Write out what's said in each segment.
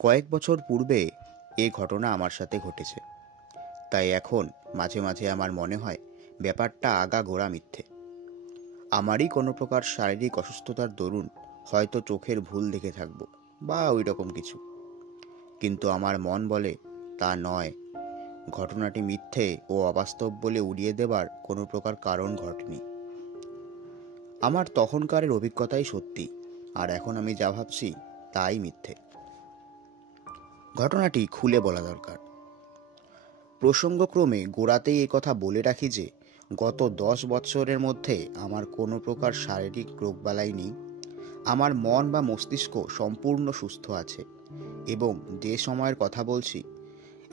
কয়েক বছর পূর্বে এ ঘটনা আমার সাথে ঘটেছে, তাই এখন মাঝে মাঝে আমার মনে হয় ব্যাপারটা আগাগোড়া মিথ্যে। আমারই কোনো প্রকার শারীরিক অসুস্থতার দরুন হয়তো চোখের ভুল দেখে থাকবো বা ওই রকম কিছু, কিন্তু আমার মন বলে তা নয়। ঘটনাটি মিথ্যে ও অবাস্তব বলে উড়িয়ে দেবার কোনো প্রকার কারণ ঘটেনি। আমার তখনকারের অভিজ্ঞতাই সত্যি, আর এখন আমি যা ভাবছি তাই মিথ্যে। ঘটনাটি খুলে বলা দরকার। প্রসঙ্গক্রমে গোড়াতেই এই কথা বলে রাখি যে গত 10 বৎসরের মধ্যে আমার কোনো প্রকার শারীরিক রোগবালাই নেই। আমার মন বা মস্তিষ্ক সম্পূর্ণ সুস্থ আছে, এবং যে সময়ের কথা বলছি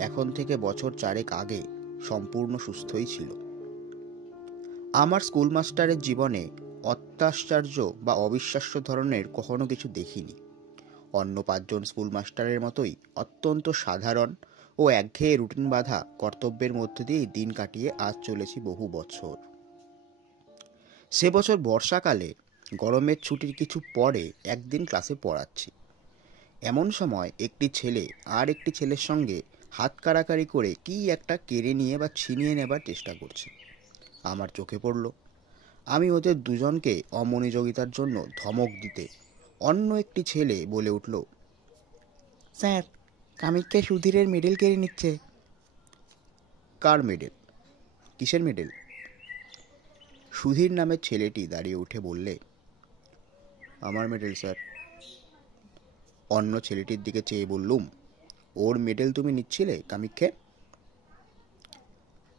এখন থেকে বছর 4 আগে সম্পূর্ণ সুস্থই ছিল। আমার স্কুল মাস্টারের জীবনে অত্যাশ্চর্য বা অবিশ্বাস্য ধরনের কখনো কিছু দেখিনি। অন্য 5 জন স্কুল মাস্টারের মতোই অত্যন্ত সাধারণ ও একঘেয়ে রুটিন বাঁধা কর্তব্যের মধ্যে দিয়েই দিন কাটিয়ে আজ চলেছি বহু বছর। সে বছর বর্ষাকালে গরমের ছুটির কিছু পরে একদিন ক্লাসে পড়াচ্ছি। এমন সময় একটি ছেলে আর একটি ছেলের সঙ্গে হাত কাড়াকাড়ি করে কি একটা কেড়ে নিয়ে বা ছিনিয়ে নেবার চেষ্টা করছে। আমার চোখে পড়ল। আমি ওদের দুজনকে অমনোযোগিতার জন্য ধমক দিতে অন্য একটি ছেলে বলে উঠল, স্যার, কামিককে সুধীরের মেডেল কেড়ে নিচ্ছে। কার মেডেল? কিসের মেডেল? সুধীর নামের ছেলেটি দাঁড়িয়ে উঠে বললে, আমার মেডেল স্যার। অন্য ছেলেটির দিকে চেয়ে বললুম, ওর মেডেল তুমি নিচ্ছিলে কামিক্ষে?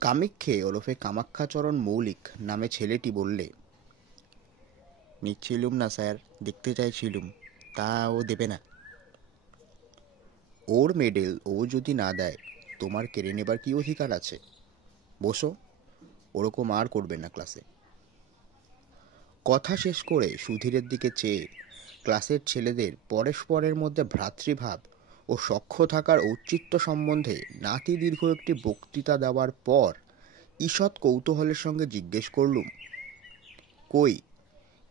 কামিক্ষে ওরফে কামাক্ষাচরণ মৌলিক নামে ছেলেটি বললে, নিচ্ছিলুম না স্যার, দেখতে চাইছিলুম, তা ও দেবে না। ওর মেডেল ও যদি না দেয় তোমার কেড়ে নেবার কি অধিকার আছে? বসো, ওরকম আর করবে না ক্লাসে। কথা শেষ করে সুধীরের দিকে চেয়ে ক্লাসের ছেলেদের পরস্পরের মধ্যে ভ্রাতৃভাব ও সখ্য থাকার ঔচিত্য সম্বন্ধে নাতি দীর্ঘ একটি বক্তৃতা দেওয়ার পর ঈষৎ কৌতূহলের সঙ্গে জিজ্ঞেস করলুম, কই,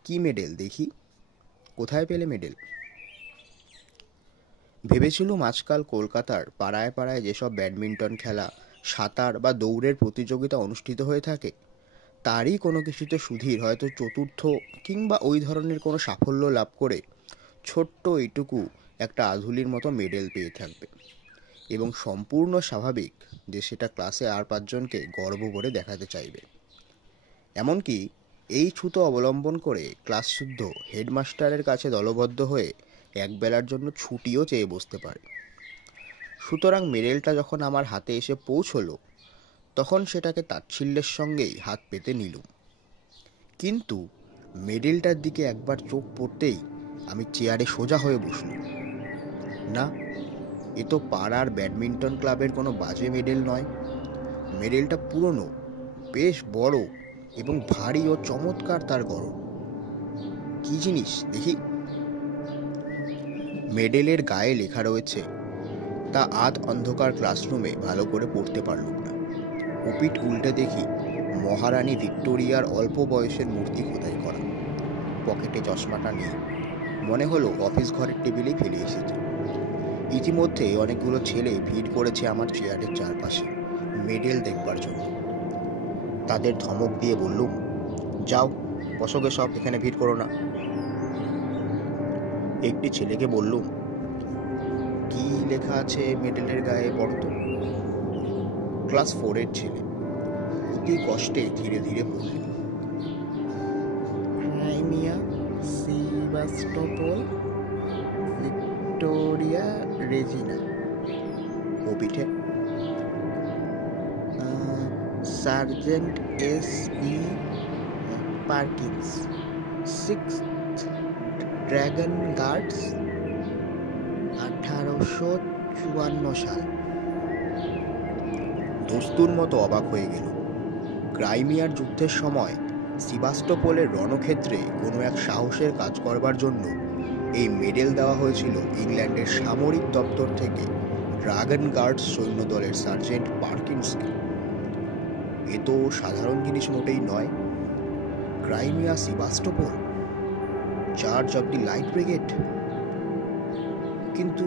কি মেডেল দেখি? কোথায় পেলে মেডেল? ভেবেছিলুম আজকাল কলকাতার পাড়ায় পাড়ায় যেসব ব্যাডমিন্টন খেলা, সাঁতার বা দৌড়ের প্রতিযোগিতা অনুষ্ঠিত হয়ে থাকে তারই কোনো কিছুতে সুধীর হয়তো চতুর্থ কিংবা ওই ধরনের কোনো সাফল্য লাভ করে ছোট্ট এইটুকু একটা আধুলির মতো মেডেল পেয়ে থাকবে, এবং সম্পূর্ণ স্বাভাবিক যে সেটা ক্লাসে আর 5 জনকে গর্ব করে দেখাতে চাইবে। এমনকি এই ছুতো অবলম্বন করে ক্লাস শুদ্ধ হেডমাস্টারের কাছে দলবদ্ধ হয়ে একবেলার জন্য ছুটিও চেয়ে বসতে পারে। সুতরাং মেডেলটা যখন আমার হাতে এসে পৌঁছলো তখন সেটাকে তাচ্ছিল্যের সঙ্গেই হাত পেতে নিলুম। কিন্তু মেডেলটার দিকে একবার চোখ পড়তেই আমি চেয়ারে সোজা হয়ে বসলুম। না, এ তো পাড়ার ব্যাডমিন্টন ক্লাবের কোনো বাজে মেডেল নয়। মেডেলটা পুরনো, বেশ বড় এবং ভারী ও চমৎকার তার গড়ন। কি জিনিস দেখি? মেডেলের গায়ে লেখা রয়েছে, তা আধ অন্ধকার ক্লাসরুমে ভালো করে পড়তে পারলুম না। ওপিঠ উল্টে দেখি মহারানী ভিক্টোরিয়ার অল্প বয়সের মূর্তি খোদাই করা। পকেটে চশমাটা নেই, মনে হলো অফিস ঘরের টেবিলেই ফেলে এসেছে। ইতিমধ্যে অনেকগুলো ছেলে ভিড় করেছে আমার চেয়ারের চারপাশে মেডেল দেখবার জন্য। তাদের ধমক দিয়ে বললুম, যাও বসোগে সব, এখানে ভিড় করো না। একটি ছেলেকে বললুম, কি লেখা আছে মেডেলের গায়ে পড়ো তো। ক্লাস 4-এর ছেলে অতি কষ্টে ধীরে ধীরে পড়ল, ক্রাইমিয়া, সেভাস্টোপোল, ভিক্টোরিয়া রেজিনা। ও পিঠে sergeant S.B. Perkins, 6th dragon guards, 1854 সাল। দস্তুর মতো অবাক হয়ে গেল। ক্রাইমিয়ার যুদ্ধের সময় সেভাস্টোপোলের রণক্ষেত্রে কোনো এক সাহসের কাজ করবার জন্য এই মেডেল দেওয়া হয়েছিল ইংল্যান্ডের সামরিক দপ্তর থেকে ড্রাগন গার্ডস সৈন্যদলের সার্জেন্ট পার্কিন্সকে। এ তো সাধারণ জিনিস মোটেই নয়। Crimea Sevastopol, charge of the light brigade. কিন্তু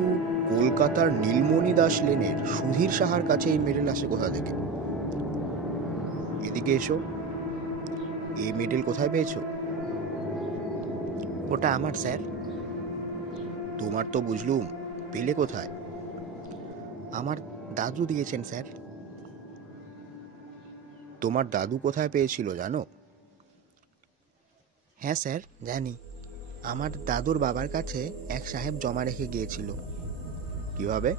কলকাতার নীলমণি দাস লেনের সুধীর সাহার কাছে এই মেডেল আসে কোথা থেকে? এদিকে এসো, এই মেডেল কোথায় পেয়েছো? ওটা আমার স্যার। তোমার তো বুঝলুম, পেলে কোথায়? আমার দাদু দিয়েছেন স্যার। তোমার দাদু কোথায় পেয়েছিল জানো? হ্যাঁ স্যার, জানি। আমার দাদুর বাবার কাছে এক সাহেব জমা রেখে গিয়েছিল। কিভাবে?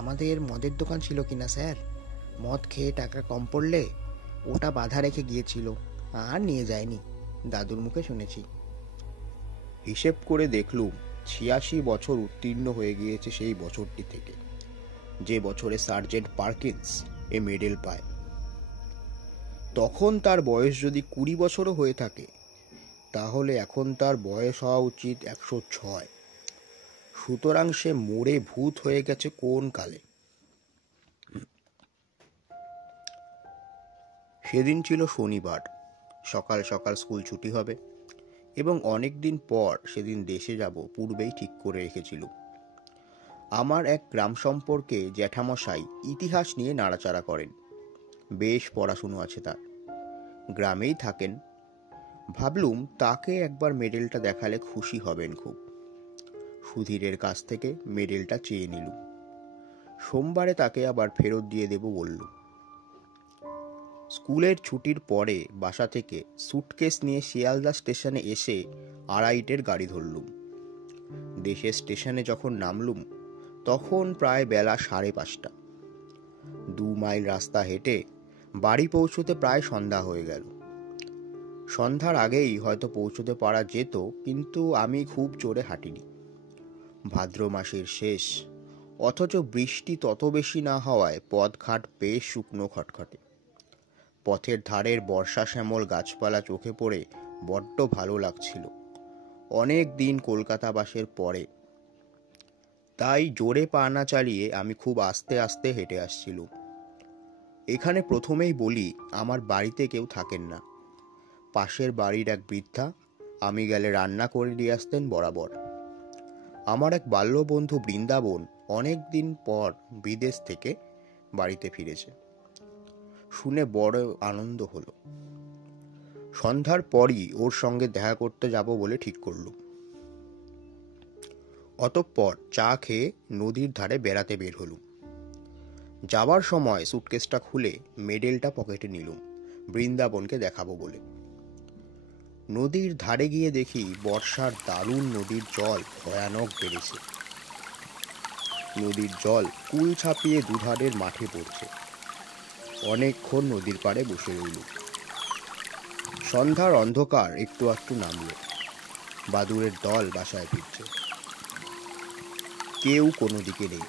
আমাদের মদের দোকান ছিল কিনা স্যার, মদ খেয়ে টাকা কম পড়লে ওটা বাঁধা রেখে গিয়েছিল, আর নিয়ে যায়নি, দাদুর মুখে শুনেছি। হিসেব করে দেখলুম ৮৬ বছর উত্তীর্ণ হয়ে গিয়েছে সেই বছরটি থেকে, যে বছরে সার্জেন্ট পার্কিন্স এ মেডেল পায়। তখন তার বয়স যদি ২০ বছরও হয়ে থাকে, তাহলে এখন তার বয়স হওয়া উচিত ১০৬। সুতরাং সে মরে ভূত হয়ে গেছে কোন কালে। সেদিন ছিল শনিবার, সকাল সকাল স্কুল ছুটি হবে এবং অনেক দিন পর সেদিন দেশে যাব পূর্বেই ঠিক করে রেখেছিল। আমার এক গ্রাম সম্পর্কে জ্যাঠামশাই ইতিহাস নিয়ে নাড়াচাড়া করেন, বেশ পড়াশুনো আছে তার, গ্রামেই থাকেন। ভাবলুম তাকে একবার মেডেলটা দেখালে খুশি হবেন খুব। সুধীরের কাছ থেকে মেডেলটা চেয়ে নিলুম। সোমবারে তাকে আবার ফেরত দিয়ে দেব বলল। স্কুলের ছুটির পরে বাসা থেকে সুটকেস নিয়ে শিয়ালদা স্টেশনে এসে ২:৩০ গাড়ি ধরলুম। দেশের স্টেশনে যখন নামলুম তখন প্রায় বেলা ৫:৩০। ২ মাইল রাস্তা হেঁটে বাড়ি পৌঁছতে প্রায় সন্ধ্যা হয়ে গেল। সন্ধ্যার আগেই হয়তো পৌঁছতে পারা যেত, কিন্তু আমি খুব জোরে হাঁটিনি। ভাদ্র মাসের শেষ, অথচ বৃষ্টি তত বেশি না হওয়ায় পথঘাট বেশ শুকনো খটখটে। পথের ধারের বর্ষা শ্যামল গাছপালা চোখে পড়ে বড্ড ভালো লাগছিল, অনেক দিন কলকাতা বাসের পরে। তাই জোরে পা না চালিয়ে আমি খুব আস্তে আস্তে হেঁটে আসছিলুম। এখানে প্রথমেই বলি, আমার বাড়িতে কেউ থাকেন না। পাশের বাড়ির এক বৃদ্ধা আমি গেলে রান্না করে দিয়ে আসতেন বরাবর। আমার এক বাল্যবন্ধু বৃন্দাবন অনেক দিন পর বিদেশ থেকে বাড়িতে ফিরেছে, শুনে বড় আনন্দ হলো। সন্ধ্যার পরই ওর সঙ্গে দেখা করতে যাব বলে ঠিক করলুম। অতঃপর চা খেয়ে নদীর ধারে বেড়াতে বের হলুম। যাবার সময় সুটকেসটা খুলে মেডেলটা পকেটে নিলুম, বৃন্দাবনকে দেখাবো বলে। নদীর ধারে গিয়ে দেখি বর্ষার দারুণ নদীর জল ভয়ানক বেড়েছে। নদীর জল কুল ছাপিয়ে দুধারের মাঠে পড়ছে। অনেকক্ষণ নদীর পাড়ে বসে রইল। সন্ধ্যার অন্ধকার একটু একটু নামল। বাদুড়ের দল বাসায় ফিরছে। কেউ কোনো দিকে নেই।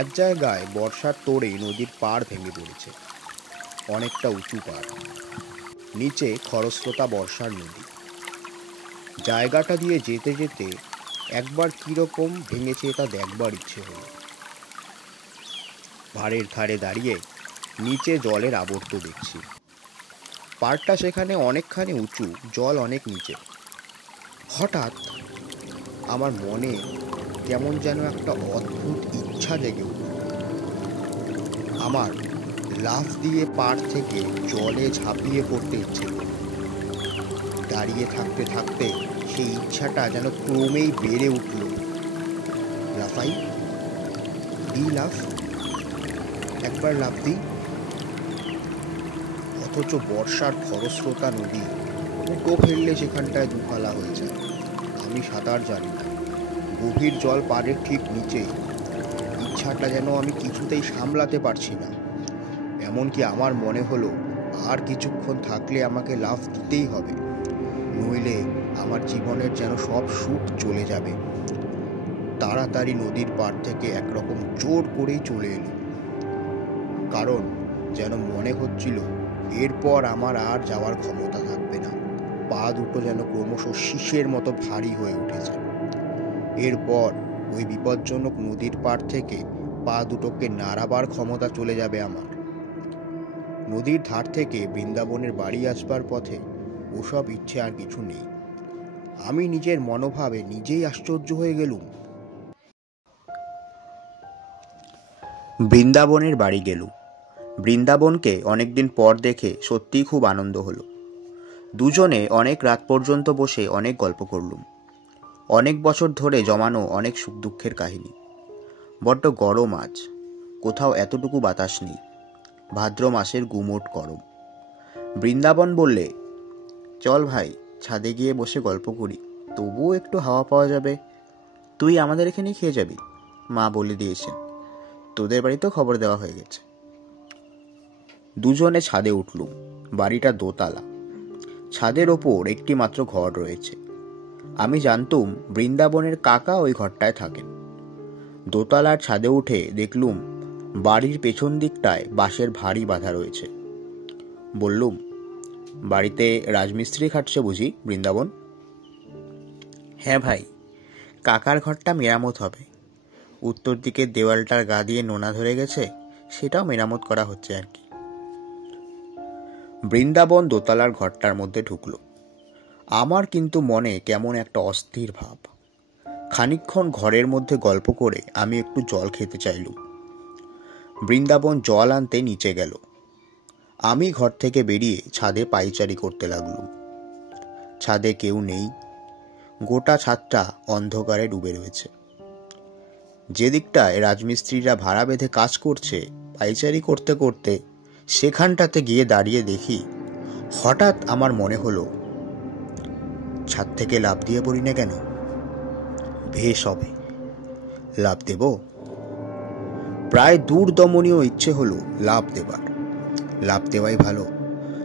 এক জায়গায় বর্ষার তোড়ে নদীর পাড় ভেঙে পড়েছে, অনেকটা উঁচু পাড়, নিচে খরস্রোতা বর্ষার নদী। জায়গাটা দিয়ে যেতে যেতে একবার কিরকম ভেঙেছে তা দেখবার ইচ্ছে হলো। পাড়ের ধারে দাঁড়িয়ে নিচে জলের আবর্ত দেখছি। পাড়টা সেখানে অনেকখানি উঁচু, জল অনেক নিচে। হঠাৎ আমার মনে কেমন যেন একটা অদ্ভুত ইচ্ছা জেগে উঠল। আমার লাফ দিয়ে পাড় থেকে জলে ঝাঁপিয়ে পড়তে ইচ্ছে করল। দাঁড়িয়ে থাকতে থাকতে সেই ইচ্ছাটা যেন ক্রমেই বেড়ে উঠল। লাফাই, দিই লাফ, একবার লাফ দিই। অথচ বর্ষার খরস্রোতা নদী, টোপ ফেললে সেখানটায় দুফালা হয়ে যায়। আমি সাঁতার জানি না, গভীর জল পাড়ের ঠিক নিচে। ইচ্ছাটা যেন আমি কিছুতেই সামলাতে পারছি না। এমনকি আমার মনে হলো আর কিছুক্ষণ থাকলে আমাকে লাফ দিতেই হবে, নইলে আমার জীবনের যেন সব সুখ চলে যাবে। তাড়াতাড়ি নদীর পাড় থেকে একরকম জোর করেই চলে এলো, কারণ যেন মনে হচ্ছিল এরপর আমার আর যাওয়ার ক্ষমতা থাকবে না। পা দুটো যেন ক্রমশ শীষের মতো ভারী হয়ে উঠেছে। এরপর ওই বিপজ্জনক নদীর পাড় থেকে পা দুটোকে নাড়াবার ক্ষমতা চলে যাবে আমার। নদীর ধার থেকে বৃন্দাবনের বাড়ি আসবার পথে ওসব ইচ্ছে আর কিছু নেই। আমি নিজের মনোভাবে নিজেই আশ্চর্য হয়ে গেলুম। বৃন্দাবনের বাড়ি গেলুম। বৃন্দাবনকে অনেকদিন পর দেখে সত্যিই খুব আনন্দ হলো। দুজনে অনেক রাত পর্যন্ত বসে অনেক গল্প করলুম। অনেক বছর ধরে জমানো অনেক সুখ দুঃখের কাহিনী। বড্ড গরম আজ, কোথাও এতটুকু বাতাস নেই। ভাদ্র মাসের গুমোট গরম। বৃন্দাবন বললে, চল ভাই, ছাদে গিয়ে বসে গল্প করি, তবুও একটু হাওয়া পাওয়া যাবে। তুই আমাদের এখানেই খেয়ে যাবি, মা বলে দিয়েছেন। তোদের বাড়িতেও খবর দেওয়া হয়ে গেছে। দুজনে ছাদে উঠলুম। বাড়িটা দোতলা। ছাদের ওপর একটি মাত্র ঘর রয়েছে। আমি জানতুম বৃন্দাবনের কাকা ওই ঘরটায় থাকেন। দোতলার ছাদে উঠে দেখলুম বাড়ির পেছন দিকটায় বাঁশের ভারী বাঁধা রয়েছে। বললুম, বাড়িতে রাজমিস্ত্রি খাটছে বুঝি বৃন্দাবন? হ্যাঁ ভাই, কাকার ঘরটা মেরামত হবে। উত্তর দিকের দেওয়ালটার গা দিয়ে নোনা ধরে গেছে, সেটাও মেরামত করা হচ্ছে আর কি। বৃন্দাবন দোতলার ঘরটার মধ্যে ঢুকলো। আমার কিন্তু মনে কেমন একটা অস্থির ভাব। খানিকক্ষণ ঘরের মধ্যে গল্প করে আমি একটু জল খেতে চাইলুম। বৃন্দাবন জল আনতে নিচে গেল। আমি ঘর থেকে বেরিয়ে ছাদে পায়চারি করতে লাগলুম। ছাদে কেউ নেই। গোটা ছাদটা অন্ধকারে ডুবে রয়েছে। যেদিকটায় রাজমিস্ত্রিরা ভাড়া বেঁধে কাজ করছে, পায়চারি করতে করতে সেখানটাতে গিয়ে দাঁড়িয়ে দেখি, হঠাৎ আমার মনে হলো, ছাদ থেকে লাফ দিয়ে পড়ি না কেন? বেশ হবে, লাফ দেব। প্রায় দূরদমনীয় ইচ্ছে হলো লাফ দেবার। লাফ দেওয়াই ভালো,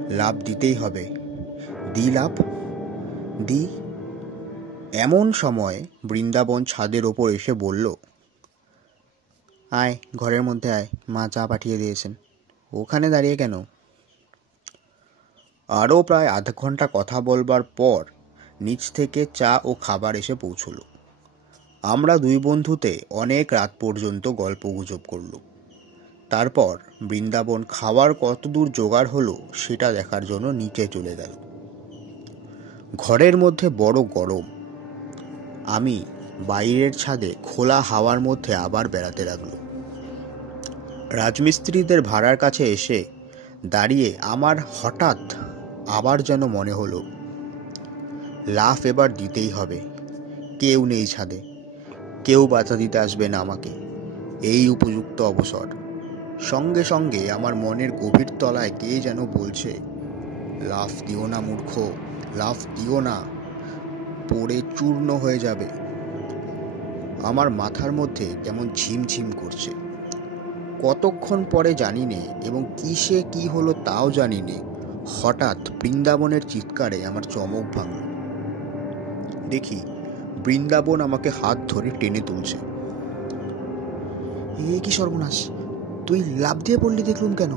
লাফ দিতেই হবে। লাফ দি। এমন সময় বৃন্দাবন ছাদের ওপর এসে বলল, আয়, ঘরের মধ্যে আয়, মা চা পাঠিয়ে দিয়েছেন। ওখানে দাঁড়িয়ে কেন? আরও প্রায় আধা ঘন্টা কথা বলবার পর নিচ থেকে চা ও খাবার এসে পৌঁছল। আমরা দুই বন্ধুতে অনেক রাত পর্যন্ত গল্পগুজব করল। তারপর বৃন্দাবন খাওয়ার কতদূর জোগাড় হলো সেটা দেখার জন্য নিচে চলে গেল। ঘরের মধ্যে বড় গরম। আমি বাইরের ছাদে খোলা হাওয়ার মধ্যে আবার বেড়াতে লাগলো। রাজমিস্ত্রিদের ভাড়ার কাছে এসে দাঁড়িয়ে আমার হঠাৎ আবার যেন মনে হলো, লাফ এবার দিতেই হবে। কেউ নেই ছাদে, কেউ বাধা দিতে আসবে না আমাকে। এই উপযুক্ত অবসর। সঙ্গে সঙ্গে আমার মনের গভীর তলায় কে যেন বলছে, লাফ দিও না মূর্খ, লাফ দিও না, পড়ে চূর্ণ হয়ে যাবে। আমার মাথার মধ্যে কেমন ঝিমঝিম করছে। কতক্ষণ পরে জানি নে, এবং কিসে কি হলো তাও জানি নে, হঠাৎ বৃন্দাবনের চিৎকারে আমার চমক ভাঙল। দেখি বৃন্দাবন আমাকে হাত ধরে টেনে তুলছে। এ কি সর্বনাশ! তুই লাফ দিয়ে পড়লি দেখলুম কেন?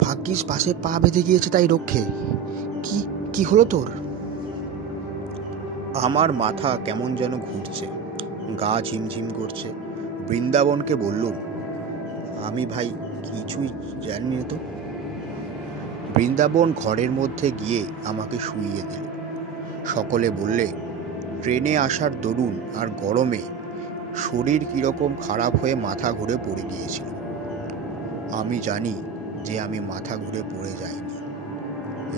ভাগ্যিস পাশে পা বেঁধে গিয়েছে তাই রক্ষে। কি কি হলো তোর? আমার মাথা কেমন যেন ঘুরছে, গা ঝিমঝিম করছে। বৃন্দাবনকে বললুম, আমি ভাই কিছুই জানি না তো। বৃন্দাবন ঘরের মধ্যে গিয়ে আমাকে শুইয়ে দিল। সকলে বললে, ট্রেনে আসার দরুন আর গরমে শরীর কীরকম খারাপ হয়ে মাথা ঘুরে পড়ে গিয়েছিল। আমি জানি যে আমি মাথা ঘুরে পড়ে যাইনি।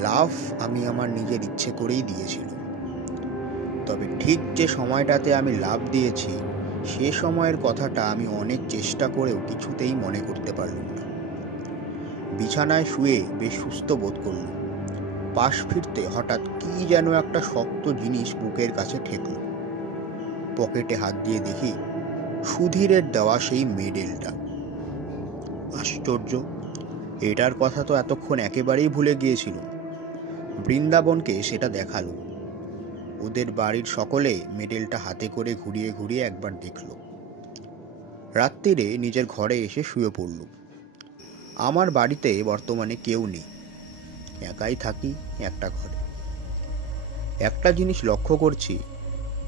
লাফ আমি আমার নিজের ইচ্ছে করেই দিয়েছিল। তবে ঠিক যে সময়টাতে আমি লাফ দিয়েছি, সে সময়ের কথাটা আমি অনেক চেষ্টা করেও কিছুতেই মনে করতে পারলাম না। বিছানায় শুয়ে বেশ সুস্থ বোধ করলাম। পাশ ফিরতে হঠাৎ কি যেন একটা শক্ত জিনিস বুকের কাছে ঠেকল। পকেটে হাত দিয়ে দেখি সুধীরের দেওয়া সেই মেডেলটা। আশ্চর্য, এটার কথা তো এতক্ষণ একেবারেই ভুলে গিয়েছিল। বৃন্দাবনকে সেটা দেখালো। ওদের বাড়ির সকলে মেডেলটা হাতে করে ঘুরিয়ে ঘুরিয়ে একবার দেখল। রাত্রিরে নিজের ঘরে এসে শুয়ে পড়ল। আমার বাড়িতে বর্তমানে কেউ নেই, একাই থাকি একটা ঘরে। একটা জিনিস লক্ষ্য করছি,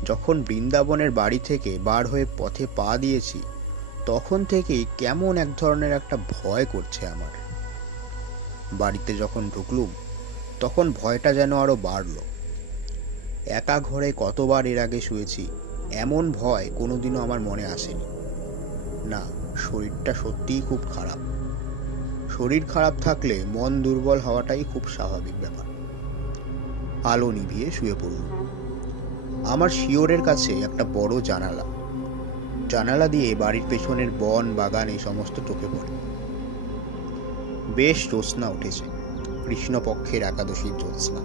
যখন বৃন্দাবনের বাড়ি থেকে বার হয়ে পথে পা দিয়েছি, তখন থেকেই কেমন এক ধরনের একটা ভয় করছে আমার। বাড়িতে যখন ঢুকলুম, তখন ভয়টা যেন আরো বাড়ল। একা ঘরে কতবার এর আগে শুয়েছি, এমন ভয় কোনোদিনও আমার মনে আসেনি। না, শরীরটা সত্যিই খুব খারাপ। শরীর খারাপ থাকলে মন দুর্বল হওয়াটাই খুব স্বাভাবিক ব্যাপার। আলো নিভিয়ে শুয়ে পড়ল। আমার শিয়রের কাছে একটা বড় জানালা। জানালা দিয়ে বাড়ির পেছনের বন বাগান এই সমস্ত চোখে পড়ে। বেশ জ্যোৎস্না উঠেছে, কৃষ্ণপক্ষের একাদশীর জ্যোৎস্না।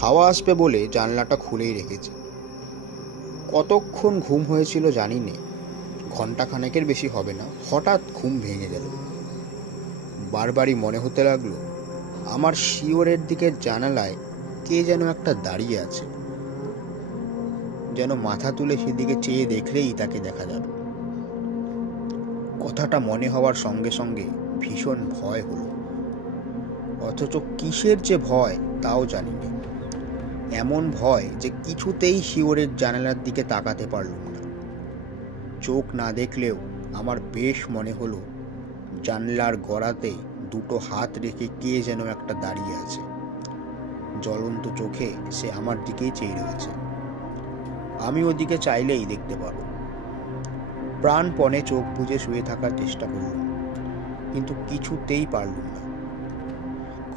হাওয়া আসবে বলে জানলাটা খুলেই রেখেছি। কতক্ষণ ঘুম হয়েছিল জানি নে, ঘন্টাখানেকের বেশি হবে না। হঠাৎ ঘুম ভেঙে গেল। বারবারই মনে হতে লাগলো আমার শিয়রের দিকের জানালায় কে যেন একটা দাঁড়িয়ে আছে, যেন মাথা তুলে সেদিকে চেয়ে দেখলেই তাকে দেখা যাবে। কথাটা মনে হওয়ার সঙ্গে সঙ্গে ভীষণ ভয় হলো, অথচ কিসের যে ভয় তাও জানি না। এমন ভয় যে কিছুতেই শিয়রের জানালার দিকে তাকাতে পারলুম না। চোখ না দেখলেও আমার বেশ মনে হলো জানলার গড়াতে দুটো হাত রেখে কে যেন একটা দাঁড়িয়ে আছে। জ্বলন্ত চোখে সে আমার দিকেই চেয়ে রয়েছে। আমি ওদিকে চাইলেই দেখতে পারব। প্রাণপণে চোখ বুজে শুয়ে থাকার চেষ্টা করলাম, কিন্তু কিছুতেই পারলুম না।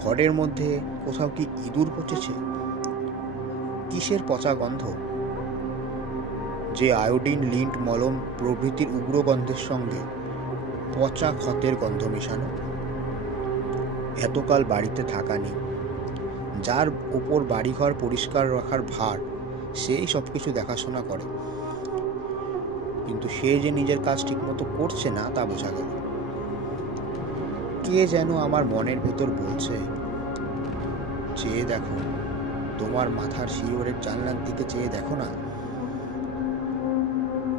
ঘরের মধ্যে কোথাও কি ইঁদুর পচেছে? কিসের পচা গন্ধ, যে আয়োডিন, লিন্ট, মলম প্রভৃতির উগ্র গন্ধের সঙ্গে পচা ক্ষতের গন্ধ মেশানো? এতকাল বাড়িতে থাকা নেই, যার উপর বাড়িঘর পরিষ্কার রাখার ভার, সেই সবকিছু দেখাশোনা করে, কিন্তু সে যে নিজের কাজ ঠিকমতো করছে না তা বোঝা গেল। কে যেন আমার মনের ভেতর বলছে, চেয়ে দেখো, তোমার মাথার শিয়রের জানলার দিকে চেয়ে দেখো না।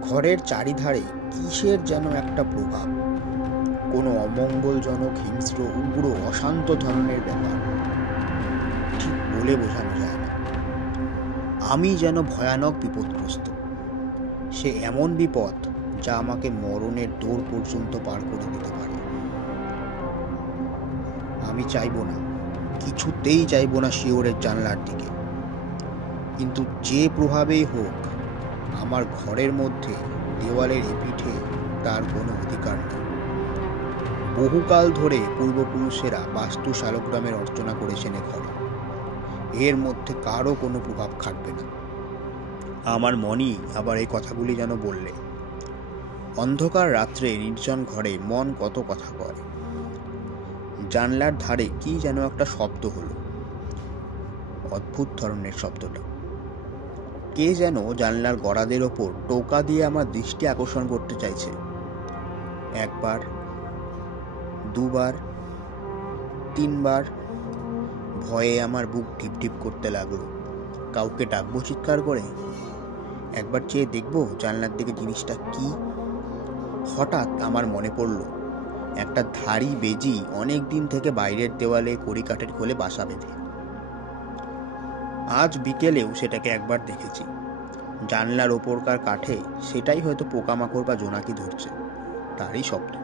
ঘরের চারিধারে কিসের যেন একটা প্রভাব, কোনো অমঙ্গলজনক, হিংস্র, উগ্র, অশান্ত ধরনের ব্যাপার, ঠিক বলে বোঝানো যায় না। আমি যেন ভয়ানক বিপদগ্রস্ত। সে এমন বিপদ যা আমাকে মরণের দৌড় পর্যন্ত পার করে দিতে পারে। আমি চাইবো না, কিছুতেই চাইবো না শিয়রের জানলার দিকে, কিন্তু যে প্রভাবেই হোক আমার ঘরের মধ্যে দেওয়ালের এপিঠে তার কোনো অধিকার নেই। বহুকাল ধরে পূর্বপুরুষেরা বাস্তু শালগ্রামের অর্চনা করেছেন এ ঘরে, এর মধ্যে কারও কোনো প্রভাব খাটবে না। আমার মনই আবার এই কথাগুলি যেন বললে। অন্ধকার রাত্রে নির্জন ঘরে মন কত কথা কয়। জানলার ধারে কি যেন একটা শব্দ হলো, অদ্ভুত ধরনের শব্দটা। কে যেন জানলার গড়াদের ওপর টোকা দিয়ে আমার দৃষ্টি আকর্ষণ করতে চাইছে। একবার, দুবার, তিনবার। ভয়ে আমার বুক ঢিপ ঢিপ করতে লাগলো। কাউকে ডাকবো চিৎকার করে? একবার চেয়ে দেখবো জানলার দিকে জিনিসটা কি? হঠাৎ আমার মনে পড়ল, একটা ধাড়ি বেজি অনেক দিন থেকে বাইরের দেওয়ালে কড়িকাঠের খোলে বাসা বেঁধে। আজ বিকেলেও সেটাকে একবার দেখেছি। জানলার ওপরকার কাঠে সেটাই হয়তো পোকামাকড় বা জোনাকি ধরছে, তারই শব্দ।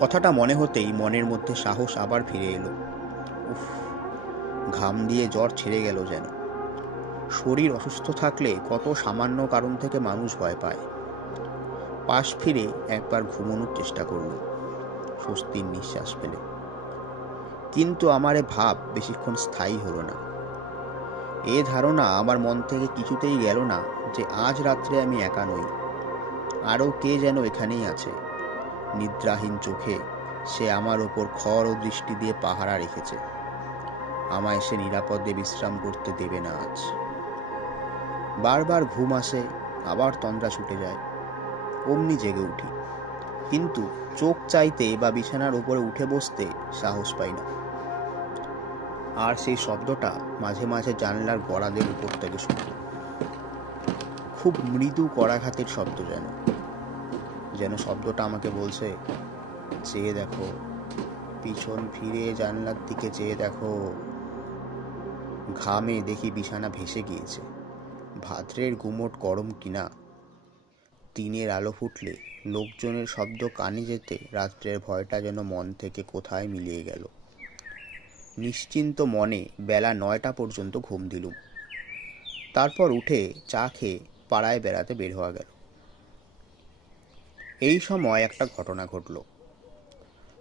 কথাটা মনে হতেই মনের মধ্যে সাহস আবার ফিরে এলো। উফ, ঘাম দিয়ে জ্বর ছেড়ে গেল যেন। শরীর অসুস্থ থাকলে কত সামান্য কারণ থেকে মানুষ ভয় পায়। পাশ ফিরে একবার ঘুমানোর চেষ্টা করল, স্বস্তির নিঃশ্বাস ফেলে। কিন্তু আমার এ ভাব বেশিক্ষণ স্থায়ী হলো না। এ ধারণা আমার মন থেকে কিছুতেই গেল না যে আজ রাত্রে আমি একা নই, আরও কে যেন এখানেই আছে। নিদ্রাহীন চোখে সে আমার ওপর খর ও দৃষ্টি দিয়ে পাহারা রেখেছে। আমায় সে নিরাপদে বিশ্রাম করতে দেবে না আজ। বারবার ঘুম আসে, আবার তন্দ্রা ছুটে যায়। অমনি জেগে উঠি, কিন্তু চোখ চাইতে বা বিছানার উপরে উঠে বসতে সাহস পাই না। আর সেই শব্দটা মাঝে মাঝে জানলার গড়াদের উপর থেকে শুনত। খুব মৃদু করাঘাতের শব্দ, যেন শব্দটা আমাকে বলছে, চেয়ে দেখো, পিছন ফিরে জানলার দিকে চেয়ে দেখো। ঘামে দেখি বিছানা ভেসে গিয়েছে। ভাদ্রের গুমোট গরম কিনা, দিনের আলো ফুটলে লোকজনের শব্দ কানে যেতে রাত্রের ভয়টা যেন মন থেকে কোথায় মিলিয়ে গেল। নিশ্চিন্ত মনে বেলা 9টা পর্যন্ত ঘুম দিলুম। তারপর উঠে চা খেয়ে পাড়ায় বেড়াতে বের হওয়া গেল। এই সময় একটা ঘটনা ঘটল।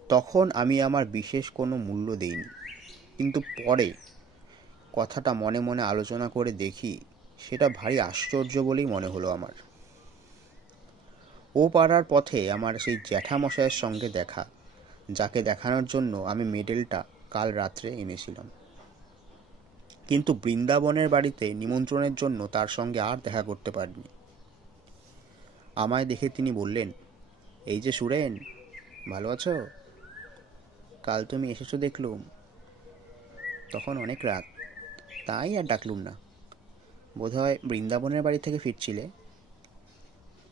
তখন আমি আমার বিশেষ কোনো মূল্য দেইনি, কিন্তু পরে কথাটা মনে মনে আলোচনা করে দেখি সেটা ভারী আশ্চর্য বলেই মনে হলো আমার। ও পাড়ার পথে আমার সেই জ্যাঠামশাইয়ের সঙ্গে দেখা, যাকে দেখানোর জন্য আমি মেডেলটা কাল রাত্রে এনেছিলাম। কিন্তু বৃন্দাবনের বাড়িতে নিমন্ত্রণের জন্য তার সঙ্গে আর দেখা করতে পারিনি। আমায় দেখে তিনি বললেন, এই যে সুরেন, ভালো আছো? কাল তুমি এসেছো দেখলুম। তখন অনেক রাত, তাই আর ডাকলুম না। বোধহয় বৃন্দাবনের বাড়ি থেকে ফিরছিলে।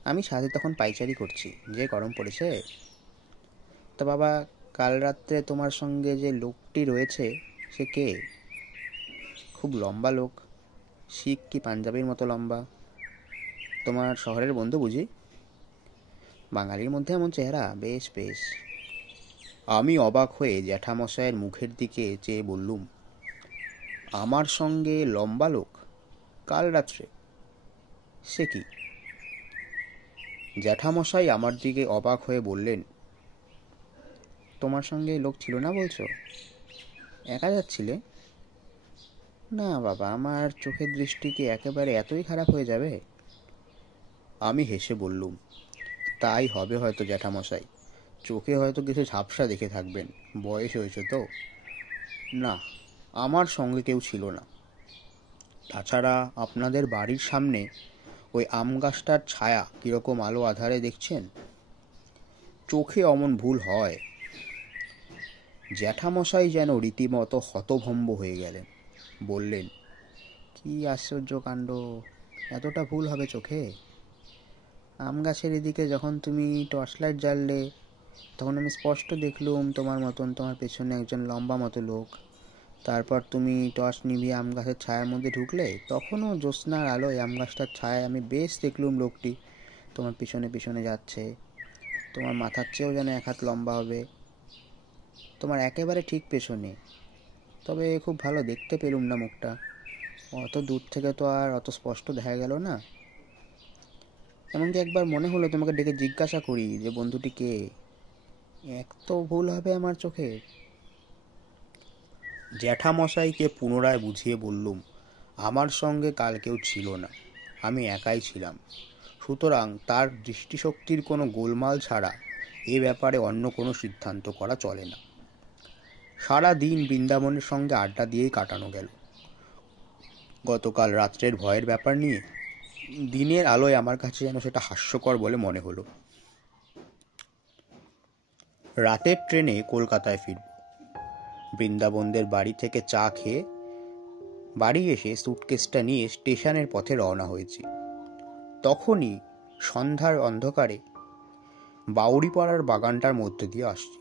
আমি সাথে তখন পাইচারি করছি, যে গরম পড়েছে। তা বাবা, কাল রাত্রে তোমার সঙ্গে যে লোকটি রয়েছে সে কে? খুব লম্বা লোক, শিখ কি পাঞ্জাবির মতো লম্বা। তোমার শহরের বন্ধু বুঝি? বাঙালির মধ্যে এমন চেহারা, বেশ বেশ। আমি অবাক হয়ে জ্যাঠামশাইয়ের মুখের দিকে চেয়ে বললুম, আমার সঙ্গে লম্বা লোক কাল রাত্রে? সে কি? জ্যাঠামশাই আমার দিকে অবাক হয়ে বললেন, তোমার সঙ্গে লোক ছিল না বলছো? একা যাচ্ছিলে? না বাবা, আমার চোখের দৃষ্টি কি একেবারে এতই খারাপ হয়ে যাবে? আমি হেসে বললুম, তাই হবে হয়তো জ্যাঠামশাই, চোখে হয়তো কিছু ঝাপসা দেখে থাকবেন, বয়স হয়েছে তো। না, আমার সঙ্গে কেউ ছিল না। তাছাড়া আপনাদের বাড়ির সামনে ওই আম গাছটার ছায়া কীরকম আলো আধারে দেখছেন, চোখে অমন ভুল হয়। জ্যাঠামশাই যেন রীতিমতো হতভম্ব হয়ে গেলেন। বললেন, কি আশ্চর্য কাণ্ড, এতটা ভুল হবে চোখে? আম গাছের এদিকে যখন তুমি টর্চ লাইট জ্বাললে, তখন আমি স্পষ্ট দেখলুম তোমার মতন তোমার পেছনে একজন লম্বা মতো লোক। তারপর তুমি টর্চ নিভিয়ে আম গাছের ছায়ার মধ্যে ঢুকলে, তখনও জ্যোৎস্নার আলোয় আম গাছটার ছায়ায় আমি বেশ দেখলুম লোকটি তোমার পিছনে পিছনে যাচ্ছে। তোমার মাথার চেয়েও যেন এক হাত লম্বা হবে, তোমার একেবারে ঠিক পেছনে। তবে খুব ভালো দেখতে পেলুম না মুখটা, অত দূর থেকে তো আর অত স্পষ্ট দেখা গেল না। এমনকি একবার মনে হলো তোমাকে ডেকে জিজ্ঞাসা করি যে বন্ধুটি কে। এক তো ভুল হবে আমার চোখে। জ্যাঠামশাইকে পুনরায় বুঝিয়ে বললুম, আমার সঙ্গে কাল কেউ ছিল না, আমি একাই ছিলাম। সুতরাং তার দৃষ্টিশক্তির কোনো গোলমাল ছাড়া এ ব্যাপারে অন্য কোনো সিদ্ধান্ত করা চলে না। সারা দিন বৃন্দাবনের সঙ্গে আড্ডা দিয়েই কাটানো গেল। গতকাল রাত্রের ভয়ের ব্যাপার নিয়ে দিনের আলোয় আমার কাছে যেন সেটা হাস্যকর বলে মনে হলো। রাতের ট্রেনে কলকাতায় ফিরব। বৃন্দাবনদের বাড়ি থেকে চা খেয়ে বাড়ি এসে সুটকেসটা নিয়ে স্টেশনের পথে রওনা হয়েছি। তখনই সন্ধ্যার অন্ধকারে বাউড়িপাড়ার বাগানটার মধ্যে দিয়ে আসছি।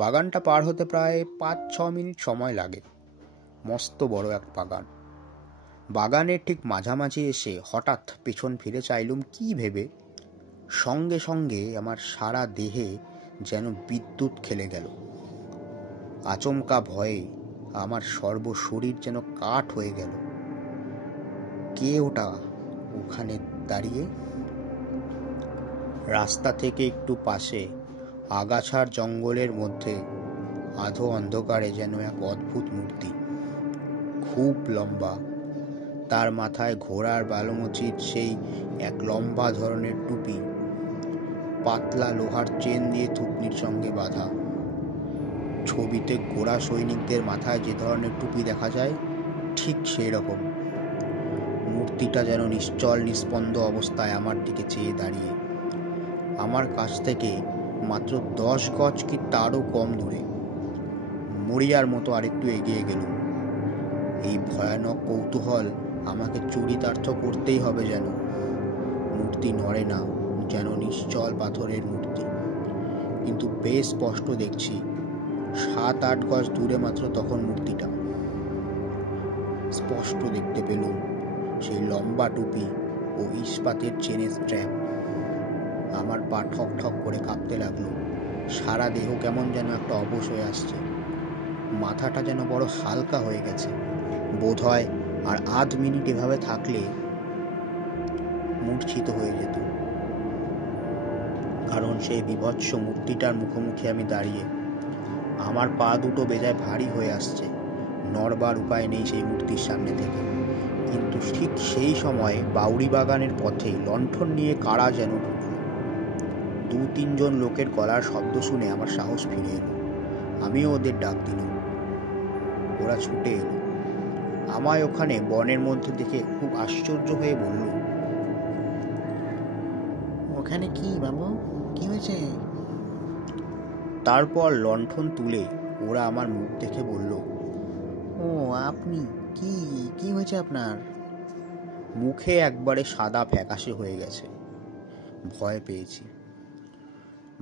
বাগানটা পার হতে প্রায় 5-6 মিনিট সময় লাগে। মস্ত বড় এক বাগান। বাগানের ঠিক মাঝামাঝি এসে হঠাৎ পেছন ফিরে চাইলুম কি ভেবে, সঙ্গে সঙ্গে আমার সারা দেহে যেন বিদ্যুৎ খেলে গেল। আচমকা ভয়ে আমার সর্বশরীর যেন কাঠ হয়ে গেল। কে ওটা ওখানে দাঁড়িয়ে? রাস্তা থেকে একটু পাশে আগাছার জঙ্গলের মধ্যে আধো অন্ধকারে যেন এক অদ্ভুত মূর্তি, খুব লম্বা। তার মাথায় ঘোড়ার বালুমচির সেই এক লম্বা ধরনের টুপি, পাতলা লোহার চেন দিয়ে থুতনির সঙ্গে বাঁধা। ছবিতে ঘোড়া সৈনিকদের মাথায় যে ধরনের টুপি দেখা যায়, ঠিক সেই রকম। মূর্তিটা যেন নিশ্চল নিস্পন্দ অবস্থায় আমার দিকে চেয়ে দাঁড়িয়ে। আমার কাছ থেকে মাত্র 10 গজ কি তারও কম দূরে। মরিয়ার মতো আরেকটু এগিয়ে গেলুম। এই ভয়ানক কৌতূহল আমাকে চরিতার্থ করতেই হবে যেন। মূর্তি নড়ে না, যেন নিশ্চল পাথরের মূর্তি। কিন্তু বেশ স্পষ্ট দেখছি, 7-8 গজ দূরে মাত্র তখন মূর্তিটা। স্পষ্ট দেখতে পেলুম সেই লম্বা টুপি ও ইস্পাতের চেনের স্ট্র্যাপ। আমার পা ঠক ঠক করে কাঁপতে লাগলো। সারা দেহ কেমন যেন একটা অবশ হয়ে আসছে। মাথাটা যেন বড় হালকা হয়ে গেছে। বোধ হয় আর আধ মিনিট এভাবে থাকলে মূর্ছিত হয়ে যেত। কারণ সেই বীভৎস মূর্তিটার মুখোমুখি আমি দাঁড়িয়ে। আমার পা দুটো বেজায় ভারী হয়ে আসছে, নড়বার উপায় নেই সেই মূর্তির সামনে থেকে। কিন্তু ঠিক সেই সময়ে বাউরি বাগানের পথে লণ্ঠন নিয়ে কারা যেন ঢুকল। 2-3 জন লোকের গলার শব্দ শুনে আমার সাহস ফিরে এলো। আমিও ওদের ডাক দিলাম। ওরা ছুটে এলো। আমায় ওখানে বনের মধ্যে দেখে খুব আশ্চর্য হয়ে বলল, ওখানে কি বাবু, কি হয়েছে? তারপর লণ্ঠন তুলে ওরা আমার মুখ দেখে বলল, ও আপনি, কি কি হয়েছে আপনার? মুখে একবারে সাদা ফ্যাকাশে হয়ে গেছে। ভয় পেয়েছি।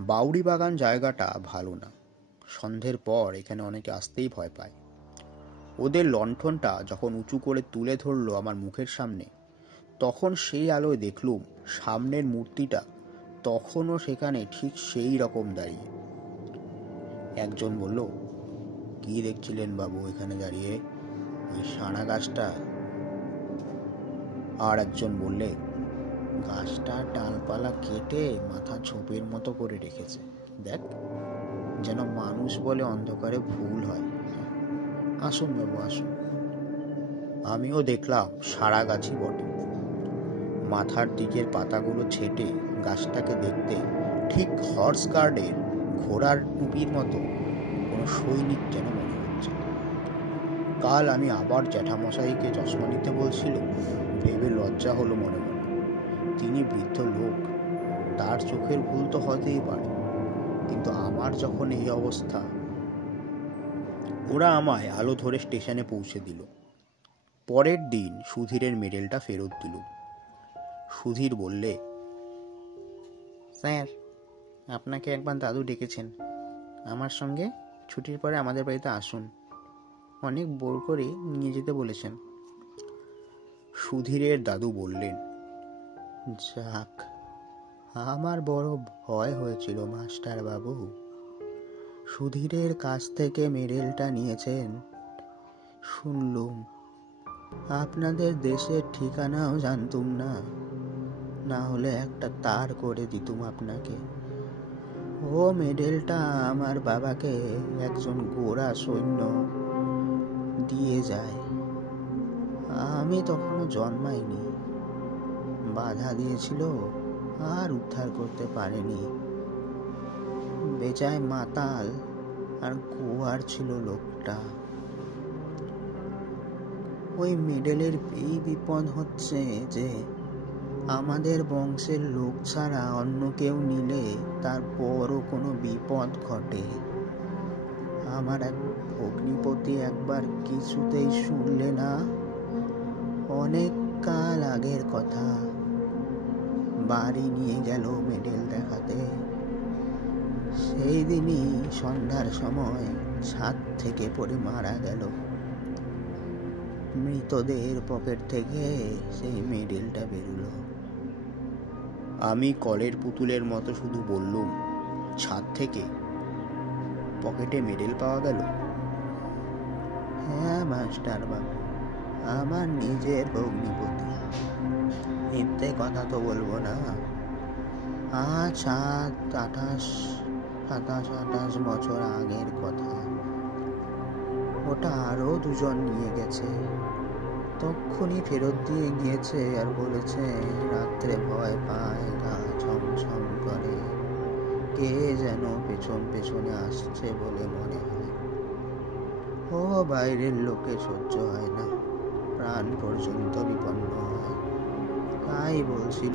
বাউরি বাগান জায়গাটা ভালো না। সন্ধ্যের পর এখানে অনেকে আসতেই ভয় পায়। ওদের লণ্ঠনটা যখন উঁচু করে তুলে ধরলো আমার মুখের সামনে, তখন সেই আলোয় দেখলুম সামনের মূর্তিটা তখনও সেখানে ঠিক সেই রকম দাঁড়িয়ে। একজন বলল, কি দেখছিলেন বাবু এখানে দাঁড়িয়ে, ওই সানা গাছটা? আর একজন বললে, গাছটা ডালপালা কেটে মাথা ছোপের মতো করে রেখেছে, দেখ, যেন মানুষ বলে অন্ধকারে ভুল হয়। আসুন বাবু, আসুন। আমিও দেখলাম সারা গাছই বটে। মাথার দিকের পাতাগুলো ছেটে গাছটাকে দেখতে ঠিক হর্স গার্ডের ঘোড়ার টুপির মতো কোনো সৈনিক যেন মনে হচ্ছে। কাল আমি আবার জ্যাঠামশাইকে চশমা নিতে বলছিল, ভেবে লজ্জা হলো মনে মনে। তিনি বৃদ্ধ লোক, তার চোখের ভুল তো হতেই পারে, কিন্তু আমার যখন এই অবস্থা। ওরা আমায় আলো ধরে স্টেশনে পৌঁছে দিল। পরের দিন সুধীরের মেডেলটা ফেরত দিল। সুধীর বললে, স্যার, আপনাকে একবার দাদু ডেকেছেন, আমার সঙ্গে ছুটির পরে আমাদের বাড়িতে আসুন, অনেক বোর করে নিয়ে যেতে বলেছেন। সুধীরের দাদু বললেন, যাক, আমার বড় ভয় হয়েছিল মাস্টার বাবু। সুধীরের কাছ থেকে মেডেলটা নিয়েছেন শুনলুম। আপনাদের দেশের ঠিকানাও জানতুম না, না হলে একটা তার করে দিতুম আপনাকে। ও মেডেলটা আমার বাবাকে একজন গোরা সৈন্য দিয়ে যায়। আমি তখনও জন্মাইনি। বাধা দিয়েছিল আর উদ্ধার করতে পারেনি। বেজায় মাতাল আর গোয়ার ছিল লোকটা। ওই মেডেলের এই বিপদ হচ্ছে যে আমাদের বংশের লোক ছাড়া অন্য কেউ নিলে তার বড় কোনো বিপদ ঘটে। আমার এক ভগ্নিপতি একবার কিছুতেই শুনলে না। অনেক কাল আগের কথা, বাড়ি নিয়ে গেল মেডেল দেখাতে। সেই দিনই সন্ধ্যার সময় ছাদ থেকে পড়ে মারা গেল। মৃতদের পকেট থেকে সেই মেডেলটা বেরোলো। আমি কলের পুতুলের মতো শুধু বললুম, ছাদ থেকে? পকেটে মেডেল পাওয়া গেল? হ্যাঁ মাস্টার বাবু, আমার নিজের ভগ্নিপতি। মিথ্যে কথা তো বলবো না। আজ 27-28 বছর আগের কথা। ওটা আরো 2 জন নিয়ে গেছে, তক্ষুনি ফেরত দিয়ে গিয়েছে আর বলেছে রাত্রে ভয় পায়, গা ছমছম করে, কে যেন পেছন পেছনে আসছে বলে মনে হয়। ও বাইরের লোকে সহ্য হয় না, প্রাণ পর্যন্ত বিপন্ন হয়। তাই বলছি